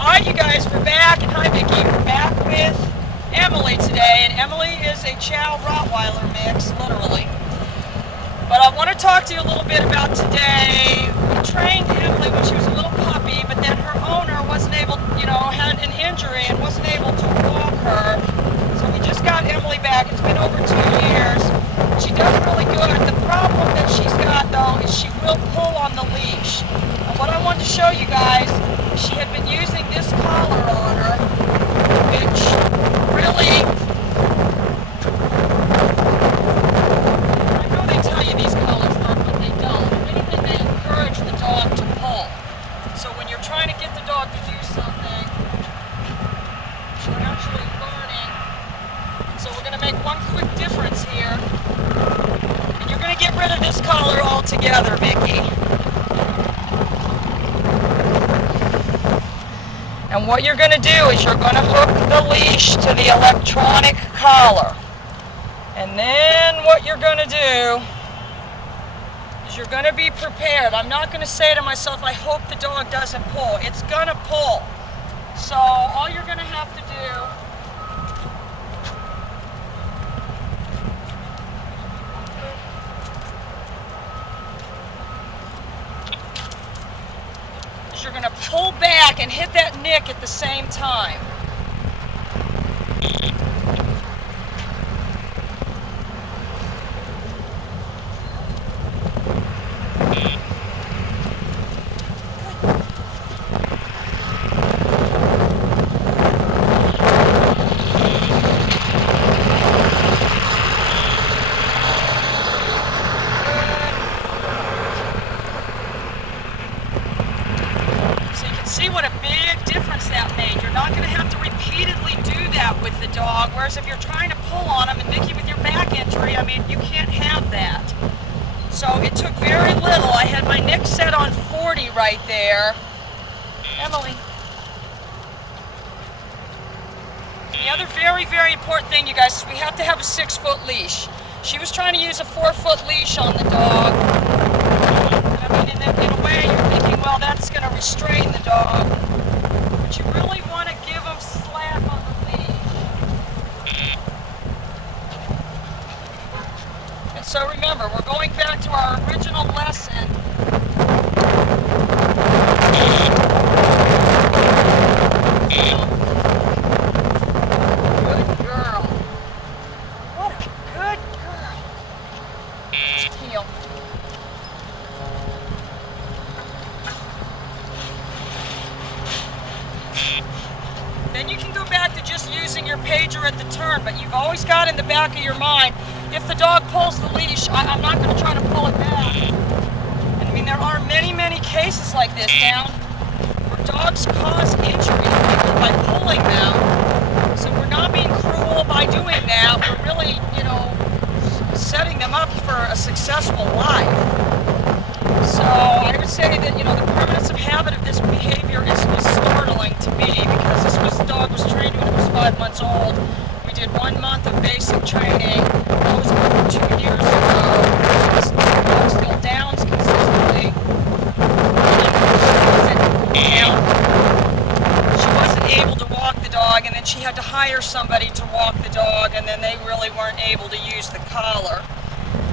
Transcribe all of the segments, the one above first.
Alright, you guys, we're back, and hi Vicki, we're back with Emily today, and Emily is a Chow Rottweiler mix, literally. But I want to talk to you a little bit about today. We trained Emily when she was a little puppy, but then her owner wasn't able, had an injury and wasn't able to walk her. So we just got Emily back. It's been over 2 years. She does really good. The problem that she's got, though, is she will pull on the leash. And what I wanted to show you guys, she had been using this collar on her, which really, I know they tell you these collars work, but they don't. If anything, they encourage the dog to pull. So when you're trying to get the dog to do something, you're actually learning. So we're going to make one quick difference here. And you're going to get rid of this collar altogether, Vicki. And what you're going to do is you're going to hook the leash to the electronic collar. And then what you're going to do is you're going to be prepared. I'm not going to say to myself, I hope the dog doesn't pull. It's going to pull. So all you're going to have to do is you're going to pull back and hit that nick at the same time. See what a big difference that made. You're not going to have to repeatedly do that with the dog, whereas if you're trying to pull on him, and Vicki with your back injury, I mean, you can't have that. So it took very little. I had my nick set on 40 right there. Emily. The other very, very important thing, you guys, is we have to have a 6-foot leash. She was trying to use a 4-foot leash on the dog. I mean, in a way, you're thinking, well, that's going to restrain the dog. But you really want to give them slack on the leash. And so remember, we're going back to our original lesson. Good girl. What a good girl. Heel. Then you can go back to just using your pager at the turn, but you've always got in the back of your mind, if the dog pulls the leash, I'm not going to try to pull it back. And I mean, there are many, many cases like this down where dogs cause injury to people by pulling them. So we're not being cruel by doing that. We're really, setting them up for a successful life. So I would say that, the permanence of habit of this behavior is startling to me, because the dog was trained when it was 5 months old. We did 1 month of basic training. That was over 2 years ago. This dog still downs consistently. She wasn't able to walk the dog, and then she had to hire somebody to walk the dog, and then they really weren't able to use the collar.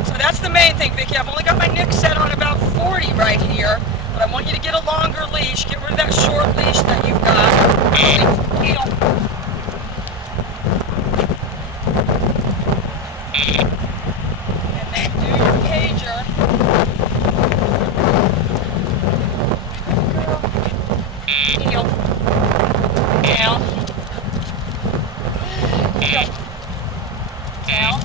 So that's the main thing, Vicki. I've only got my nick set on about 40 right here, but I want you to get a longer leash. Get rid of that short leash that you've got. And then do your pager. Heel. Down. Heel. Down.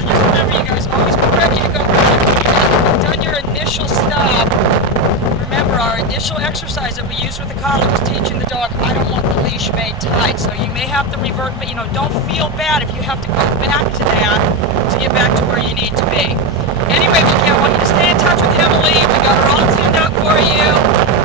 Remember, you guys, always be ready to go. When you've done your initial stop, remember our initial exercise that we used with the collar was teaching the dog, I don't want the leash made tight. So you may have to revert, but don't feel bad if you have to go back to that to get back to where you need to be. Anyway, Vicki, I want you to stay in touch with Emily. We got her all tuned up for you.